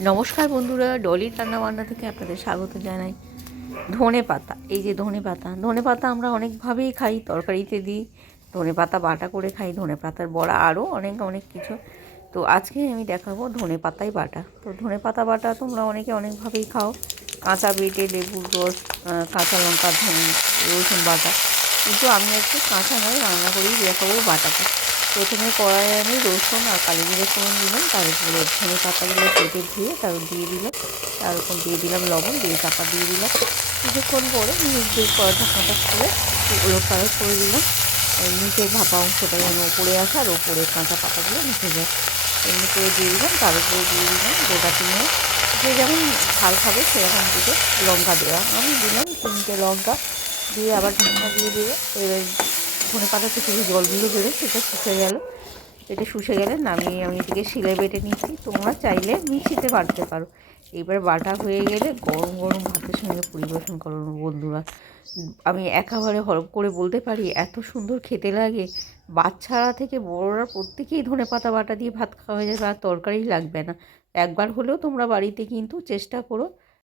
নমস্কার বন্ধুরা, ডলির রান্নাবান্না থেকে আপনাদের স্বাগত জানাই। ধনে পাতা, এই যে ধনে পাতা আমরা অনেকভাবেই খাই, তরকারিতে দিই, ধনে পাতা বাটা করে খাই, ধনে পাতার বড়া, আরও অনেক অনেক কিছু। তো আজকে আমি দেখাবো ধনে পাতাই বাটা। তো ধনে পাতা বাটা তোমরা অনেকে অনেকভাবেই খাও, কাঁচা বেটে লেবুর রস, কাঁচা লঙ্কা, রসুন বাটা, কিন্তু আমি একটু কাঁচা নয়, রান্না করেই দেখাবো বাটাটা। প্রথমে কড়াইয়ে আমি রসুন আর কালো জিরে ফোড়ন দিলাম, তারপরে ধনে পাতাগুলো কেটে ধুয়ে তারপর দিয়ে দিলাম, তার উপর দিয়ে দিলাম লবণ, দিয়ে চাপা দিয়ে দিলাম। কিছুক্ষণ পরে নিচে ঢাকনাটা খুলে ওলট পালট করে দিলাম, নিচে ভাপা অংশটা যেন ওপরে আসে আর ওপরে কাঁচা পাতাগুলো মিশে যায়, এমনি করে দিয়ে দিলাম। তার উপরে দিয়ে দিলাম গোটা চিংড়ি, যে যেমন ঝাল খাবে সেরকম দিকে লঙ্কা দেওয়া, আমি দিলাম 3টে লঙ্কা, দিয়ে আবার ঢাকনা দিয়ে দেবো। এবার ধনে পাতা থেকে যে জলগুলো বেরোয় সেটা শুষে গেল, এটা শুষে গেলে নামিয়ে আমি এদিকে শিলে বেটে নিচ্ছি, তোমরা চাইলে মিক্সিতে বাটতে পারো। এবার বাটা হয়ে গেলে গরম গরম ভাতের সঙ্গে পরিবেশন করো বন্ধুরা। আমি একেবারে হলপ করে বলতে পারি এত সুন্দর খেতে লাগে, বাচ্চারা থেকে বড়রা প্রত্যেকেই ধনে পাতা বাটা দিয়ে ভাত খাওয়া যাবে, আর তরকারি লাগবে না। একবার হলেও তোমরা বাড়িতে কিন্তু চেষ্টা করো,